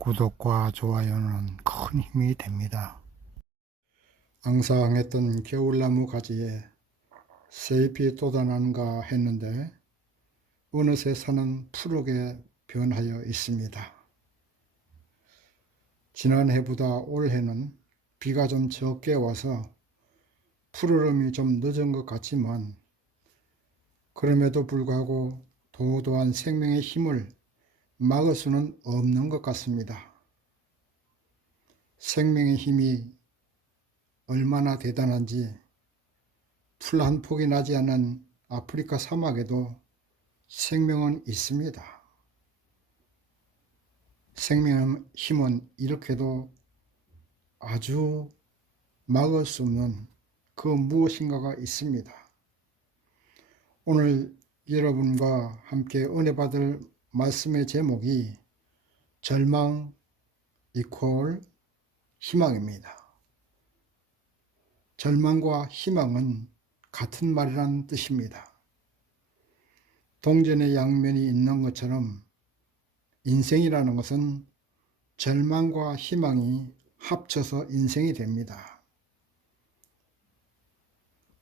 구독과 좋아요는 큰 힘이 됩니다. 앙상했던 겨울나무 가지에 새잎이 돋아나는가 했는데 어느새 산은 푸르게 변하여 있습니다. 지난해보다 올해는 비가 좀 적게 와서 푸르름이 좀 늦은 것 같지만 그럼에도 불구하고 도도한 생명의 힘을 막을 수는 없는 것 같습니다. 생명의 힘이 얼마나 대단한지 풀 한 폭이 나지 않은 아프리카 사막에도 생명은 있습니다. 생명의 힘은 이렇게도 아주 막을 수 없는 그 무엇인가가 있습니다. 오늘 여러분과 함께 은혜 받을 말씀의 제목이 절망 이퀄 희망입니다. 절망과 희망은 같은 말이라는 뜻입니다. 동전의 양면이 있는 것처럼 인생이라는 것은 절망과 희망이 합쳐서 인생이 됩니다.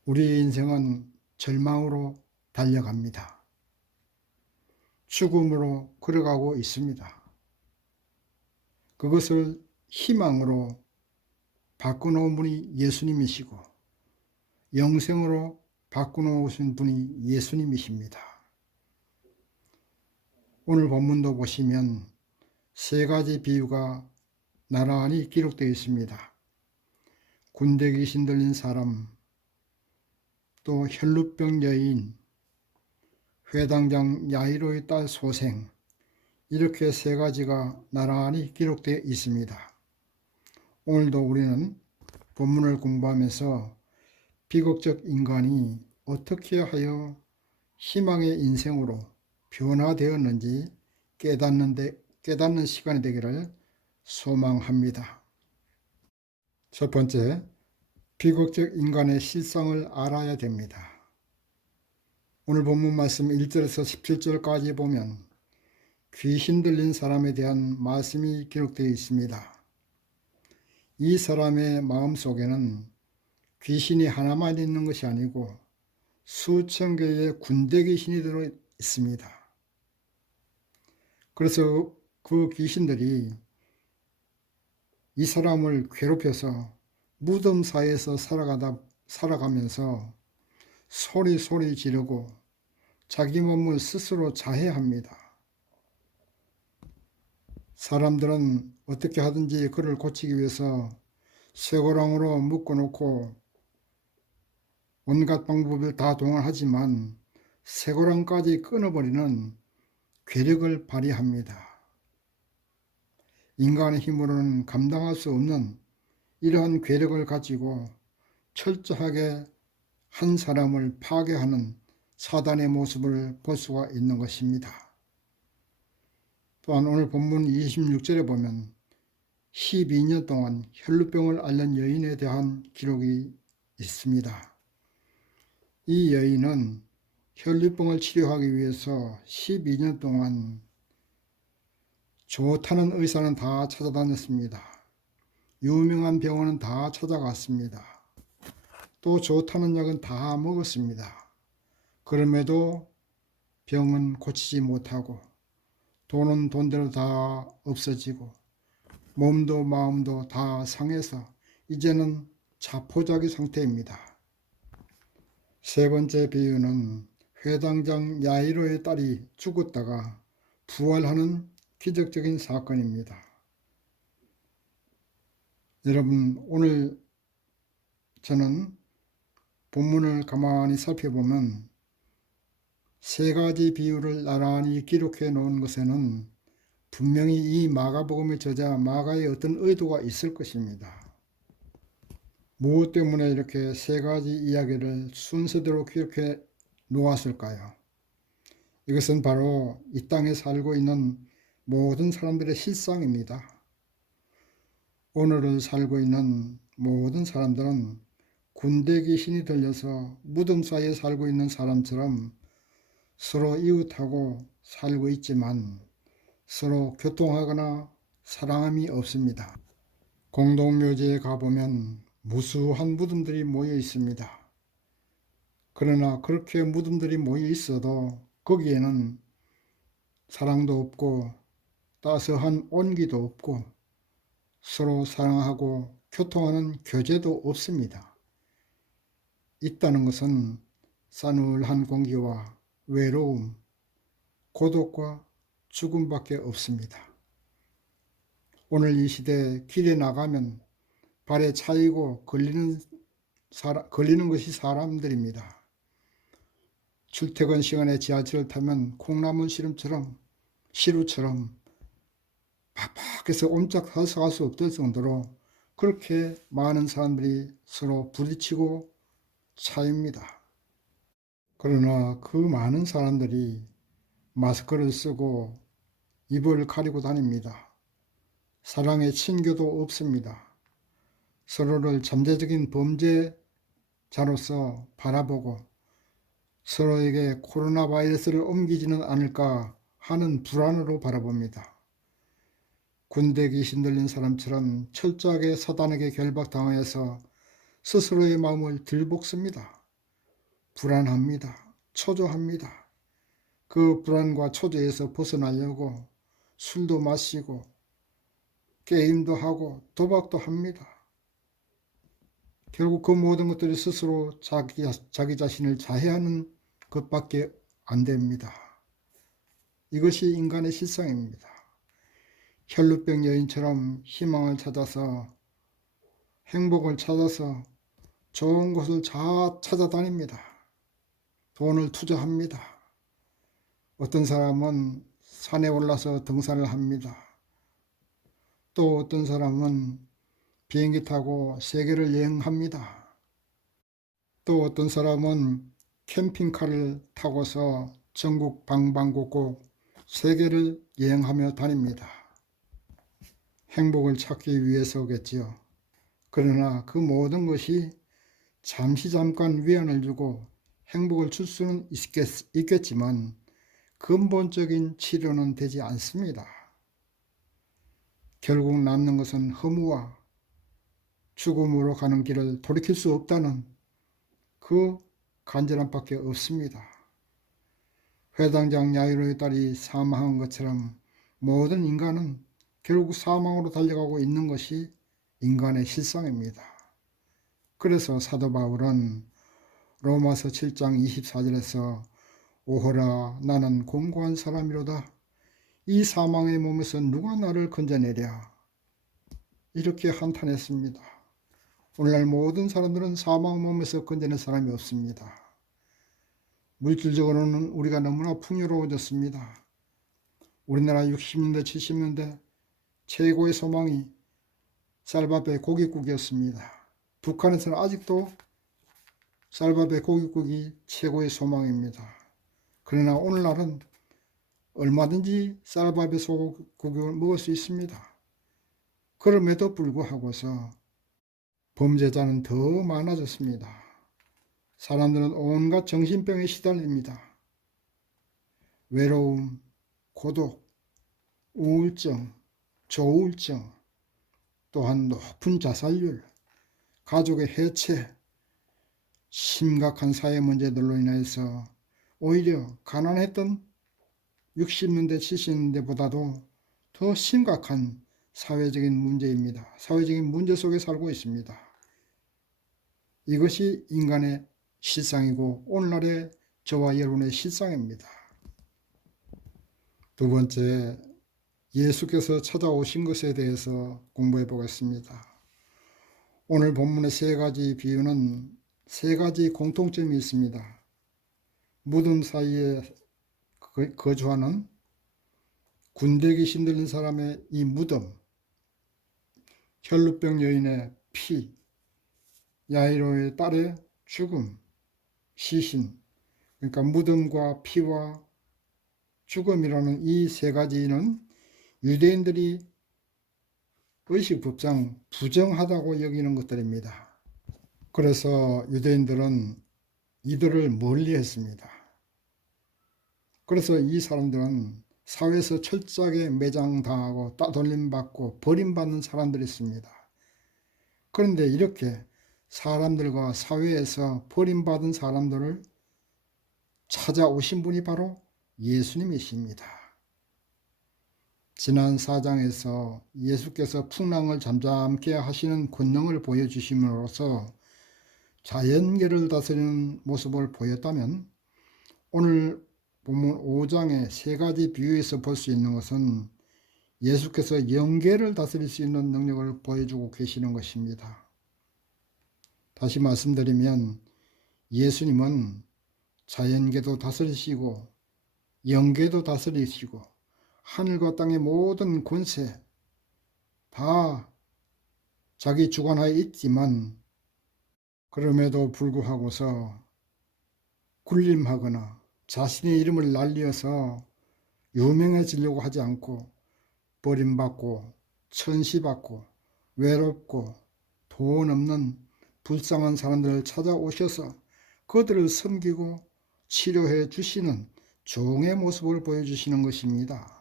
우리의 인생은 절망으로 달려갑니다. 죽음으로 걸어가고 있습니다. 그것을 희망으로 바꿔놓은 분이 예수님이시고 영생으로 바꿔놓으신 분이 예수님이십니다. 오늘 본문도 보시면 세 가지 비유가 나란히 기록되어 있습니다. 군대 귀신 들린 사람, 또 혈루병 여인, 회당장 야이로의 딸 소생, 이렇게 세 가지가 나란히 기록되어 있습니다. 오늘도 우리는 본문을 공부하면서 비극적 인간이 어떻게 하여 희망의 인생으로 변화되었는지 깨닫는 시간이 되기를 소망합니다. 첫 번째, 비극적 인간의 실상을 알아야 됩니다. 오늘 본문 말씀 1절에서 17절까지 보면 귀신 들린 사람에 대한 말씀이 기록되어 있습니다. 이 사람의 마음속에는 귀신이 하나만 있는 것이 아니고 수천 개의 군대 귀신이 들어 있습니다. 그래서 그 귀신들이 이 사람을 괴롭혀서 무덤 사이에서 살아가면서 소리 지르고 자기 몸을 스스로 자해합니다. 사람들은 어떻게 하든지 그를 고치기 위해서 쇠고랑으로 묶어놓고 온갖 방법을 다 동원하지만 쇠고랑까지 끊어버리는 괴력을 발휘합니다. 인간의 힘으로는 감당할 수 없는 이러한 괴력을 가지고 철저하게 한 사람을 파괴하는 사단의 모습을 볼 수가 있는 것입니다. 또한 오늘 본문 26절에 보면 12년 동안 혈루병을 앓는 여인에 대한 기록이 있습니다. 이 여인은 혈루병을 치료하기 위해서 12년 동안 좋다는 의사는 다 찾아다녔습니다. 유명한 병원은 다 찾아갔습니다. 또 좋다는 약은 다 먹었습니다. 그럼에도 병은 고치지 못하고 돈은 돈대로 다 없어지고 몸도 마음도 다 상해서 이제는 자포자기 상태입니다. 세 번째 비유는 회당장 야이로의 딸이 죽었다가 부활하는 기적적인 사건입니다. 여러분, 오늘 저는 본문을 가만히 살펴보면 세 가지 비유를 나란히 기록해 놓은 것에는 분명히 이 마가복음의 저자 마가의 어떤 의도가 있을 것입니다. 무엇 때문에 이렇게 세 가지 이야기를 순서대로 기록해 놓았을까요? 이것은 바로 이 땅에 살고 있는 모든 사람들의 실상입니다. 오늘을 살고 있는 모든 사람들은 군대 귀신이 들려서 무덤 사이에 살고 있는 사람처럼 서로 이웃하고 살고 있지만 서로 교통하거나 사랑함이 없습니다. 공동묘지에 가보면 무수한 무덤들이 모여 있습니다. 그러나 그렇게 무덤들이 모여 있어도 거기에는 사랑도 없고 따스한 온기도 없고 서로 사랑하고 교통하는 교제도 없습니다. 있다는 것은 싸늘한 공기와 외로움, 고독과 죽음밖에 없습니다. 오늘 이 시대에 길에 나가면 발에 차이고 걸리는 것이 사람들입니다. 출퇴근 시간에 지하철을 타면 콩나물 시루처럼 팍팍해서 옴짝해서 갈 수 없을 정도로 그렇게 많은 사람들이 서로 부딪히고 차입니다. 그러나 그 많은 사람들이 마스크를 쓰고 입을 가리고 다닙니다. 사랑의 친교도 없습니다. 서로를 잠재적인 범죄자로서 바라보고 서로에게 코로나 바이러스를 옮기지는 않을까 하는 불안으로 바라봅니다. 군대 귀신 들린 사람처럼 철저하게 사단에게 결박당해서 스스로의 마음을 들볶습니다. 불안합니다. 초조합니다. 그 불안과 초조에서 벗어나려고 술도 마시고 게임도 하고 도박도 합니다. 결국 그 모든 것들이 스스로 자기 자신을 자해하는 것밖에 안 됩니다. 이것이 인간의 실상입니다. 혈루병 여인처럼 희망을 찾아서 행복을 찾아서 좋은 곳을 찾아다닙니다. 돈을 투자합니다. 어떤 사람은 산에 올라서 등산을 합니다. 또 어떤 사람은 비행기 타고 세계를 여행합니다. 또 어떤 사람은 캠핑카를 타고서 전국 방방곡곡 세계를 여행하며 다닙니다. 행복을 찾기 위해서겠지요. 그러나 그 모든 것이 잠깐 위안을 주고 행복을 줄 수는 있겠지만 근본적인 치료는 되지 않습니다. 결국 남는 것은 허무와 죽음으로 가는 길을 돌이킬 수 없다는 그 간절함밖에 없습니다. 회당장 야이로의 딸이 사망한 것처럼 모든 인간은 결국 사망으로 달려가고 있는 것이 인간의 실상입니다. 그래서 사도 바울은 로마서 7장 24절에서 오호라 나는 공고한 사람이로다. 이 사망의 몸에서 누가 나를 건져내랴. 이렇게 한탄했습니다. 오늘날 모든 사람들은 사망의 몸에서 건져낼 사람이 없습니다. 물질적으로는 우리가 너무나 풍요로워졌습니다. 우리나라 60년대 70년대 최고의 소망이 쌀밥에 고깃국이었습니다. 북한에서는 아직도 쌀밥에 고깃국이 최고의 소망입니다. 그러나 오늘날은 얼마든지 쌀밥에 소고기를 먹을 수 있습니다. 그럼에도 불구하고서 범죄자는 더 많아졌습니다. 사람들은 온갖 정신병에 시달립니다. 외로움, 고독, 우울증, 조울증, 또한 높은 자살률, 가족의 해체, 심각한 사회 문제들로 인해서 오히려 가난했던 60년대, 70년대보다도 더 심각한 사회적인 문제입니다. 사회적인 문제 속에 살고 있습니다. 이것이 인간의 실상이고 오늘날의 저와 여러분의 실상입니다. 두 번째, 예수께서 찾아오신 것에 대해서 공부해 보겠습니다. 오늘 본문의 세 가지 비유는 세 가지 공통점이 있습니다. 무덤 사이에 거주하는 군대 귀신 들린 사람의 이 무덤, 혈루병 여인의 피, 야이로의 딸의 죽음, 시신, 그러니까 무덤과 피와 죽음이라는 이 세 가지는 유대인들이 의식법상 부정하다고 여기는 것들입니다. 그래서 유대인들은 이들을 멀리 했습니다. 그래서 이 사람들은 사회에서 철저하게 매장당하고 따돌림받고 버림받는 사람들이 있습니다. 그런데 이렇게 사람들과 사회에서 버림받은 사람들을 찾아오신 분이 바로 예수님이십니다. 지난 4장에서 예수께서 풍랑을 잠잠케 하시는 권능을 보여주심으로써 자연계를 다스리는 모습을 보였다면, 오늘 본문 5장의 세 가지 비유에서 볼 수 있는 것은 예수께서 영계를 다스릴 수 있는 능력을 보여주고 계시는 것입니다. 다시 말씀드리면 예수님은 자연계도 다스리시고 영계도 다스리시고 하늘과 땅의 모든 권세 다 자기 주관하에 있지만, 그럼에도 불구하고서 군림하거나 자신의 이름을 날리어서 유명해지려고 하지 않고 버림받고 천시받고 외롭고 돈 없는 불쌍한 사람들을 찾아오셔서 그들을 섬기고 치료해 주시는 종의 모습을 보여주시는 것입니다.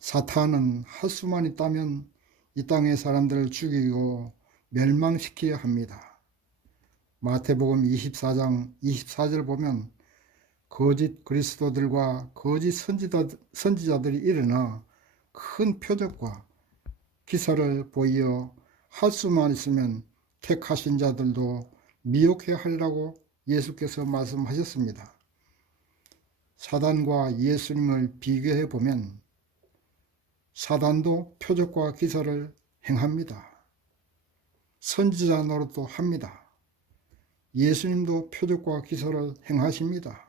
사탄은 할 수만 있다면 이 땅의 사람들을 죽이고 멸망시켜야 합니다. 마태복음 24장 24절 보면 거짓 그리스도들과 거짓 선지자들이 일어나 큰 표적과 기사를 보이어 할 수만 있으면 택하신 자들도 미혹해 하리라고 예수께서 말씀하셨습니다. 사단과 예수님을 비교해 보면 사단도 표적과 기사를 행합니다. 선지자 노릇도 합니다. 예수님도 표적과 기사를 행하십니다.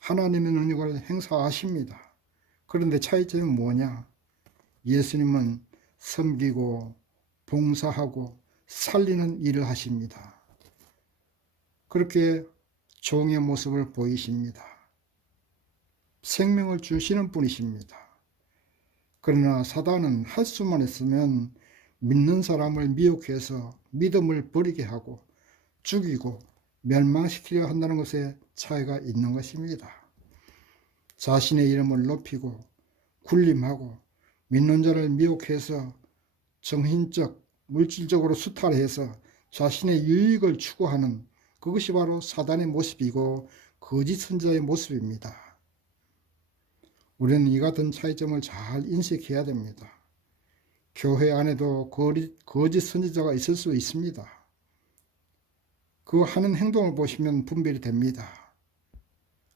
하나님의 능력을 행사하십니다. 그런데 차이점이 뭐냐? 예수님은 섬기고 봉사하고 살리는 일을 하십니다. 그렇게 종의 모습을 보이십니다. 생명을 주시는 분이십니다. 그러나 사단은 할 수만 있으면 믿는 사람을 미혹해서 믿음을 버리게 하고 죽이고 멸망시키려 한다는 것에 차이가 있는 것입니다. 자신의 이름을 높이고 군림하고 믿는 자를 미혹해서 정신적, 물질적으로 수탈해서 자신의 유익을 추구하는, 그것이 바로 사단의 모습이고 거짓 선지자의 모습입니다. 우리는 이 같은 차이점을 잘 인식해야 됩니다. 교회 안에도 거짓 선지자가 있을 수 있습니다. 그 하는 행동을 보시면 분별이 됩니다.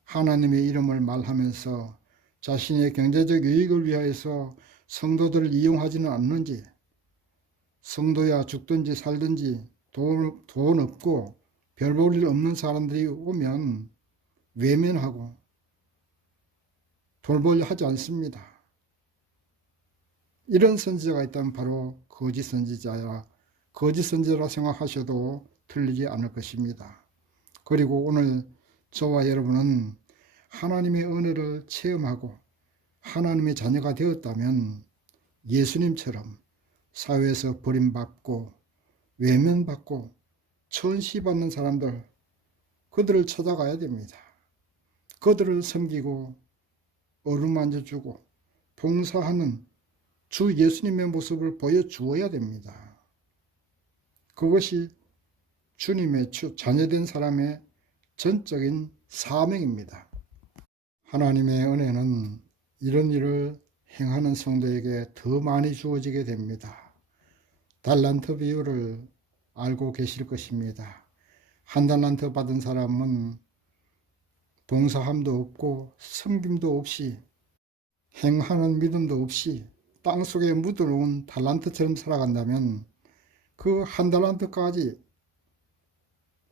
하나님의 이름을 말하면서 자신의 경제적 유익을 위하여서 성도들을 이용하지는 않는지, 성도야 죽든지 살든지 돈 없고 별 볼 일 없는 사람들이 오면 외면하고 돌보려 하지 않습니다. 이런 선지자가 있다면 바로 거짓 선지자라 생각하셔도 틀리지 않을 것입니다. 그리고 오늘 저와 여러분은 하나님의 은혜를 체험하고 하나님의 자녀가 되었다면 예수님처럼 사회에서 버림받고 외면받고 천시받는 사람들, 그들을 찾아가야 됩니다. 그들을 섬기고 어루만져주고 봉사하는 주 예수님의 모습을 보여주어야 됩니다. 그것이 주님의 자녀된 사람의 전적인 사명입니다. 하나님의 은혜는 이런 일을 행하는 성도에게 더 많이 주어지게 됩니다. 달란트 비유를 알고 계실 것입니다. 한 달란트 받은 사람은 봉사함도 없고 섬김도 없이 행하는 믿음도 없이 땅속에 묻어놓은 달란트처럼 살아간다면 그 한 달란트까지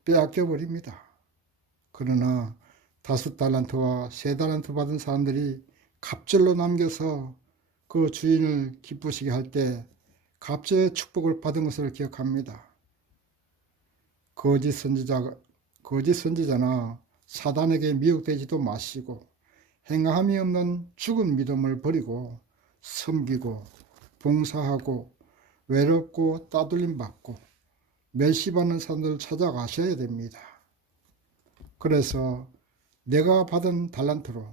빼앗겨 버립니다. 그러나 5달란트와 3달란트 받은 사람들이 갑절로 남겨서 그 주인을 기쁘시게 할 때 갑절의 축복을 받은 것을 기억합니다. 거짓 선지자나 사단에게 미혹되지도 마시고 행함이 없는 죽은 믿음을 버리고 섬기고 봉사하고 외롭고 따돌림받고 멸시받는 사람들을 찾아가셔야 됩니다. 그래서 내가 받은 달란트로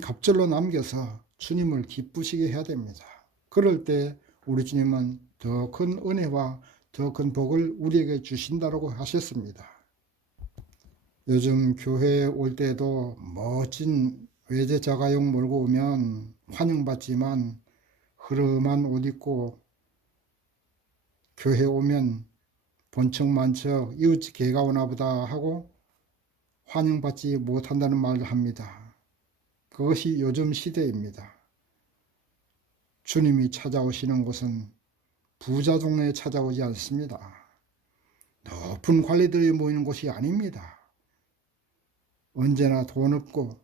갑절로 남겨서 주님을 기쁘시게 해야 됩니다. 그럴 때 우리 주님은 더 큰 은혜와 더 큰 복을 우리에게 주신다고 하셨습니다. 요즘 교회에 올 때도 멋진 외제 자가용 몰고 오면 환영받지만 흐름한 옷 입고 교회 오면 본척만척 이웃집 개가 오나보다 하고 환영받지 못한다는 말을 합니다. 그것이 요즘 시대입니다. 주님이 찾아오시는 곳은 부자 동네에 찾아오지 않습니다. 높은 관리들이 모이는 곳이 아닙니다. 언제나 돈 없고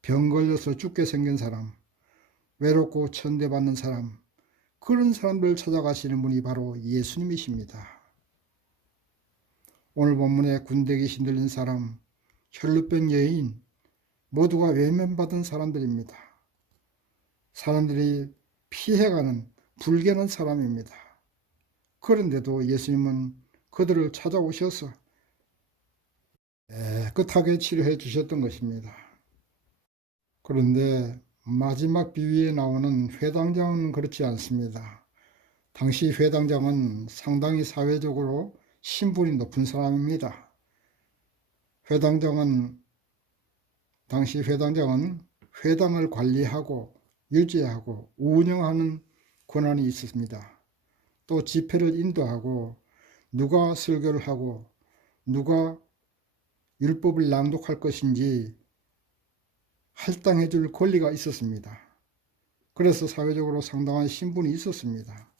병 걸려서 죽게 생긴 사람, 외롭고 천대받는 사람, 그런 사람들을 찾아가시는 분이 바로 예수님이십니다. 오늘 본문에 군대 귀신 들린 사람, 혈루병 여인, 모두가 외면받은 사람들입니다. 사람들이 피해가는 불견한 사람입니다. 그런데도 예수님은 그들을 찾아오셔서 깨끗하게 치료해 주셨던 것입니다. 그런데 마지막 비유에 나오는 회당장은 그렇지 않습니다. 당시 회당장은 상당히 사회적으로 신분이 높은 사람입니다. 당시 회당장은 회당을 관리하고 유지하고 운영하는 권한이 있었습니다. 또 집회를 인도하고 누가 설교를 하고 누가 율법을 낭독할 것인지 할당해 줄 권리가 있었습니다. 그래서 사회적으로 상당한 신분이 있었습니다.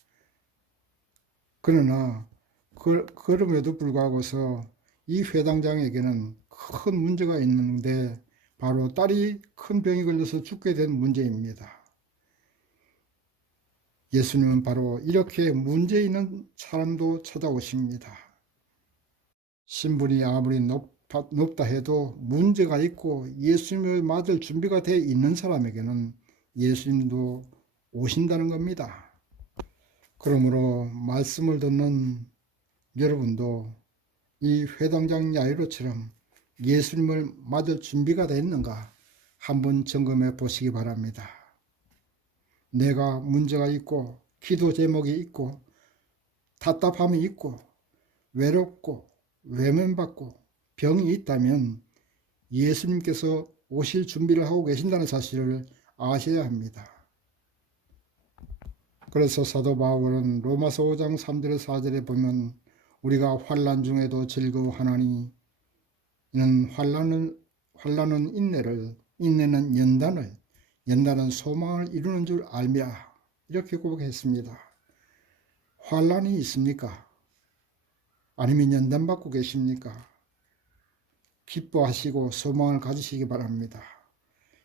그러나 그럼에도 불구하고서 이 회당장에게는 큰 문제가 있는데 바로 딸이 큰 병이 걸려서 죽게 된 문제입니다. 예수님은 바로 이렇게 문제 있는 사람도 찾아오십니다. 신분이 아무리 높다 해도 문제가 있고 예수님을 맞을 준비가 되어 있는 사람에게는 예수님도 오신다는 겁니다. 그러므로 말씀을 듣는 여러분도 이 회당장 야이로처럼 예수님을 맞을 준비가 되어 있는가 한번 점검해 보시기 바랍니다. 내가 문제가 있고 기도 제목이 있고 답답함이 있고 외롭고 외면받고 병이 있다면 예수님께서 오실 준비를 하고 계신다는 사실을 아셔야 합니다. 그래서 사도 바울은 로마서 5장 3절 4절에 보면 우리가 환난 중에도 즐거워하나니 이는 환난은 인내를, 인내는 연단을, 연단은 소망을 이루는 줄 알미라, 이렇게 고백했습니다. 환난이 있습니까? 아니면 연단받고 계십니까? 기뻐하시고 소망을 가지시기 바랍니다.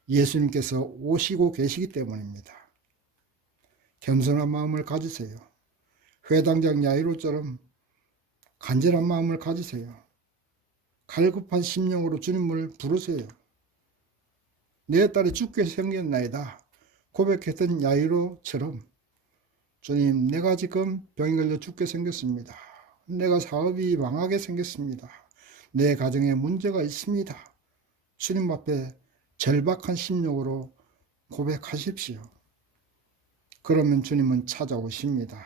예수님께서 오시고 계시기 때문입니다. 겸손한 마음을 가지세요. 회당장 야이로처럼 간절한 마음을 가지세요. 갈급한 심령으로 주님을 부르세요. 내 딸이 죽게 생겼나이다 고백했던 야이로처럼 주님, 내가 지금 병이 걸려 죽게 생겼습니다. 내가 사업이 망하게 생겼습니다. 내 가정에 문제가 있습니다. 주님 앞에 절박한 심령으로 고백하십시오. 그러면 주님은 찾아오십니다.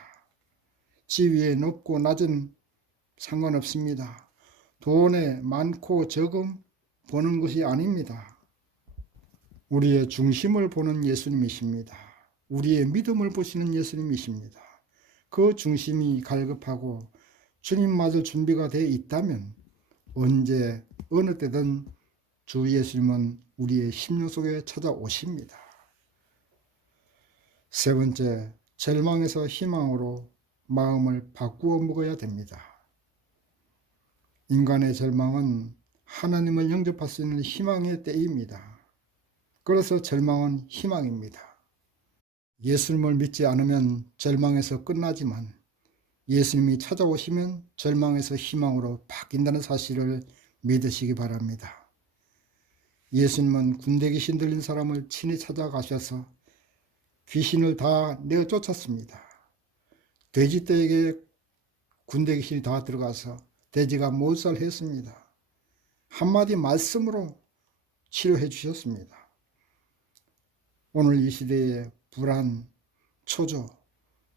지위에 높고 낮은 상관없습니다. 돈에 많고 적음 보는 것이 아닙니다. 우리의 중심을 보는 예수님이십니다. 우리의 믿음을 보시는 예수님이십니다. 그 중심이 갈급하고 주님 맞을 준비가 되어 있다면 언제 어느 때든 주 예수님은 우리의 심령 속에 찾아오십니다. 세 번째, 절망에서 희망으로 마음을 바꾸어 먹어야 됩니다. 인간의 절망은 하나님을 영접할 수 있는 희망의 때입니다. 그래서 절망은 희망입니다. 예수님을 믿지 않으면 절망에서 끝나지만 예수님이 찾아오시면 절망에서 희망으로 바뀐다는 사실을 믿으시기 바랍니다. 예수님은 군대 귀신 들린 사람을 친히 찾아가셔서 귀신을 다 내어 쫓았습니다. 돼지떼에게 군대 귀신이 다 들어가서 돼지가 몰살했습니다. 한마디 말씀으로 치료해 주셨습니다. 오늘 이 시대의 불안, 초조,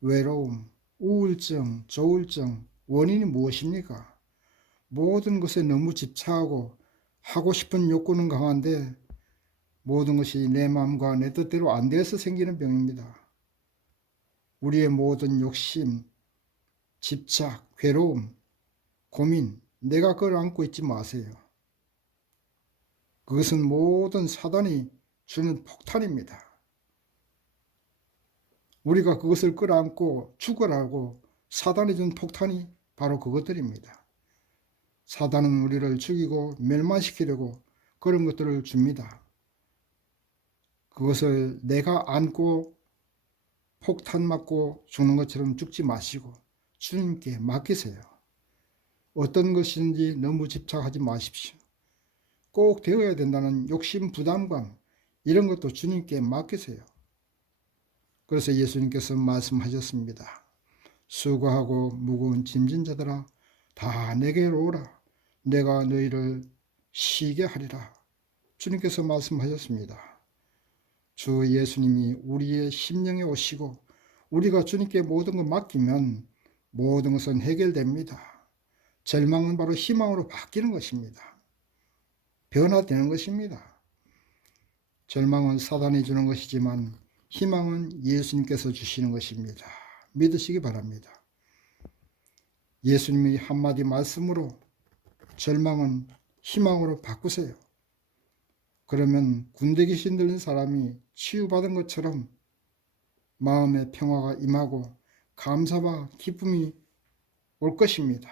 외로움, 우울증, 조울증 원인이 무엇입니까? 모든 것에 너무 집착하고 하고 싶은 욕구는 강한데 모든 것이 내 마음과 내 뜻대로 안 돼서 생기는 병입니다. 우리의 모든 욕심, 집착, 괴로움, 고민, 내가 그걸 안고 있지 마세요. 그것은 모든 사단이 주는 폭탄입니다. 우리가 그것을 끌어안고 죽으라고 사단이 준 폭탄이 바로 그것들입니다. 사단은 우리를 죽이고 멸망시키려고 그런 것들을 줍니다. 그것을 내가 안고 폭탄 맞고 죽는 것처럼 죽지 마시고 주님께 맡기세요. 어떤 것인지 너무 집착하지 마십시오. 꼭 되어야 된다는 욕심, 부담감 이런 것도 주님께 맡기세요. 그래서 예수님께서 말씀하셨습니다. 수고하고 무거운 짐진 자들아 다 내게로 오라. 내가 너희를 쉬게 하리라. 주님께서 말씀하셨습니다. 주 예수님이 우리의 심령에 오시고 우리가 주님께 모든 것 맡기면 모든 것은 해결됩니다. 절망은 바로 희망으로 바뀌는 것입니다. 변화되는 것입니다. 절망은 사단이 주는 것이지만 희망은 예수님께서 주시는 것입니다. 믿으시기 바랍니다. 예수님의 한마디 말씀으로 절망은 희망으로 바꾸세요. 그러면 군대 귀신 들린 사람이 치유받은 것처럼 마음의 평화가 임하고 감사와 기쁨이 올 것입니다.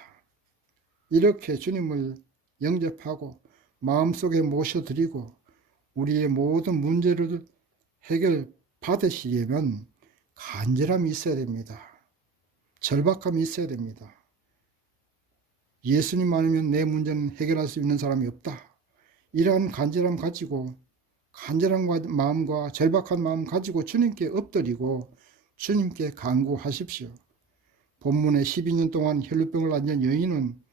이렇게 주님을 영접하고 마음속에 모셔드리고 우리의 모든 문제를 해결받으시려면 간절함이 있어야 됩니다. 절박함이 있어야 됩니다. 예수님 아니면 내 문제는 해결할 수 있는 사람이 없다. 이러한 간절함 가지고 간절한 마음과 절박한 마음 가지고 주님께 엎드리고 주님께 간구하십시오. 본문에 12년 동안 혈루병을 앓는 여인은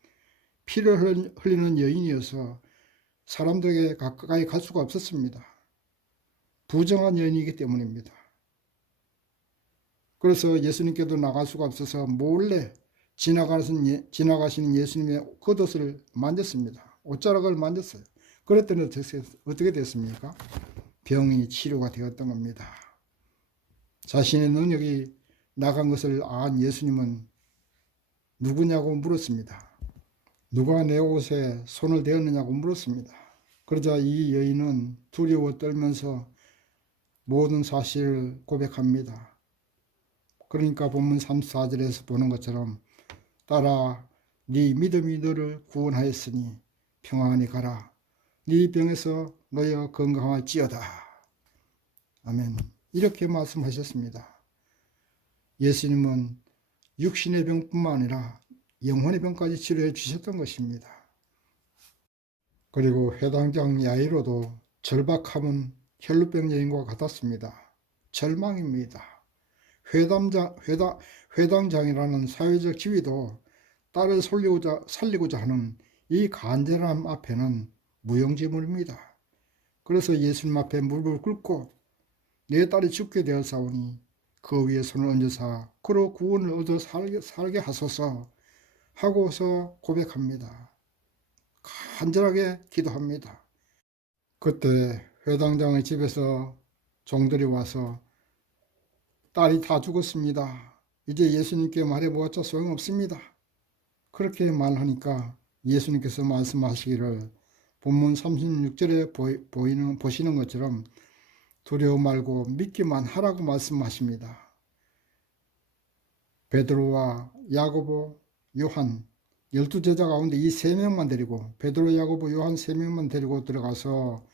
피를 흘리는 여인이어서 사람들에게 가까이 갈 수가 없었습니다. 부정한 여인이기 때문입니다. 그래서 예수님께도 나갈 수가 없어서 몰래 지나가시는 예수님의 겉옷을 만졌습니다. 옷자락을 만졌어요. 그랬더니 어떻게 됐습니까? 병이 치료가 되었던 겁니다. 자신의 능력이 나간 것을 안 예수님은 누구냐고 물었습니다. 누가 내 옷에 손을 대었느냐고 물었습니다. 그러자 이 여인은 두려워 떨면서 모든 사실을 고백합니다. 그러니까 본문 34절에서 보는 것처럼 딸아 네 믿음이 너를 구원하였으니 평안히 가라. 네 병에서 너희가 건강할지어다. 아멘. 이렇게 말씀하셨습니다. 예수님은 육신의 병뿐만 아니라 영혼의 병까지 치료해 주셨던 것입니다. 그리고 회당장 야이로도 절박함은 혈루병 여인과 같았습니다. 절망입니다. 회당장이라는 사회적 지위도 딸을 살리고자 하는 이 간절함 앞에는 무용지물입니다. 그래서 예수님 앞에 무릎을 꿇고 내 딸이 죽게 되었사오니 그 위에 손을 얹으사 그로 구원을 얻어 살게 하소서 하고서 고백합니다. 간절하게 기도합니다. 그때 회당장의 집에서 종들이 와서 딸이 다 죽었습니다. 이제 예수님께 말해보았자 소용없습니다. 그렇게 말하니까 예수님께서 말씀하시기를 본문 36절에 보시는 것처럼 두려워 말고 믿기만 하라고 말씀하십니다. 베드로와 야고보, 요한 12제자 가운데 이 3명만 데리고 베드로, 야고보, 요한 3명만 데리고 들어가서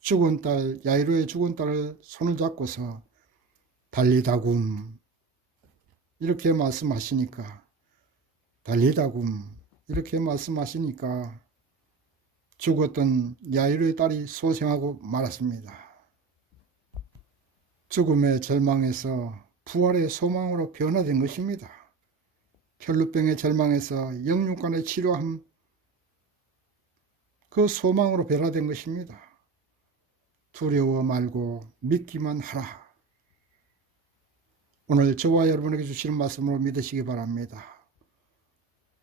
죽은 딸 야이로의 죽은 딸을 손을 잡고서 달리다굼 이렇게 말씀하시니까 달리다굼 이렇게 말씀하시니까 죽었던 야이로의 딸이 소생하고 말았습니다. 죽음의 절망에서 부활의 소망으로 변화된 것입니다. 혈루병의 절망에서 영육간의 치료함 그 소망으로 변화된 것입니다. 두려워 말고 믿기만 하라. 오늘 저와 여러분에게 주시는 말씀으로 믿으시기 바랍니다.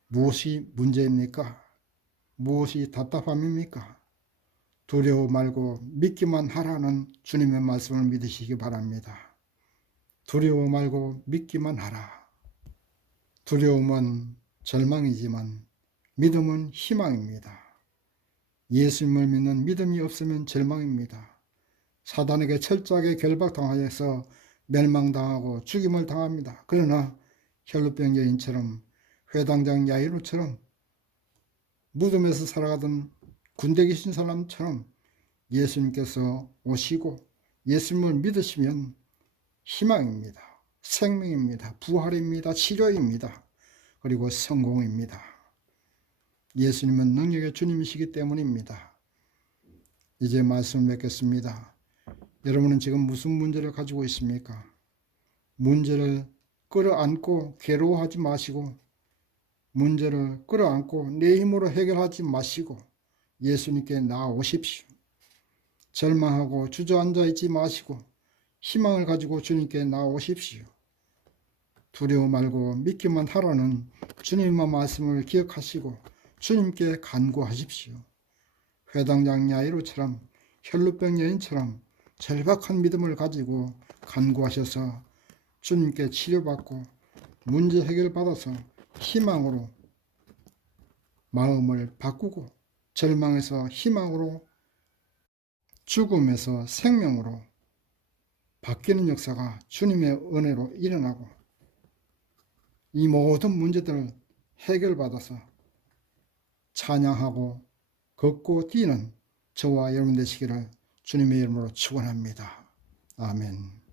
무엇이 문제입니까? 무엇이 답답함입니까? 두려워 말고 믿기만 하라는 주님의 말씀을 믿으시기 바랍니다. 두려워 말고 믿기만 하라. 두려움은 절망이지만 믿음은 희망입니다. 예수님을 믿는 믿음이 없으면 절망입니다. 사단에게 철저하게 결박당하여서 멸망당하고 죽임을 당합니다. 그러나 혈루병 여인처럼 회당장 야이로처럼 무덤에서 살아가던 군대 계신 사람처럼 예수님께서 오시고 예수님을 믿으시면 희망입니다. 생명입니다. 부활입니다. 치료입니다. 그리고 성공입니다. 예수님은 능력의 주님이시기 때문입니다. 이제 말씀을 맺겠습니다. 여러분은 지금 무슨 문제를 가지고 있습니까? 문제를 끌어안고 괴로워하지 마시고 문제를 끌어안고 내 힘으로 해결하지 마시고 예수님께 나아오십시오. 절망하고 주저앉아 있지 마시고 희망을 가지고 주님께 나아오십시오. 두려워 말고 믿기만 하라는 주님의 말씀을 기억하시고 주님께 간구하십시오. 회당장 야이로처럼 혈루병 여인처럼 절박한 믿음을 가지고 간구하셔서 주님께 치료받고 문제 해결받아서 희망으로 마음을 바꾸고 절망에서 희망으로 죽음에서 생명으로 바뀌는 역사가 주님의 은혜로 일어나고 이 모든 문제들을 해결받아서 찬양하고 걷고 뛰는 저와 여러분 되시기를 주님의 이름으로 축원합니다. 아멘.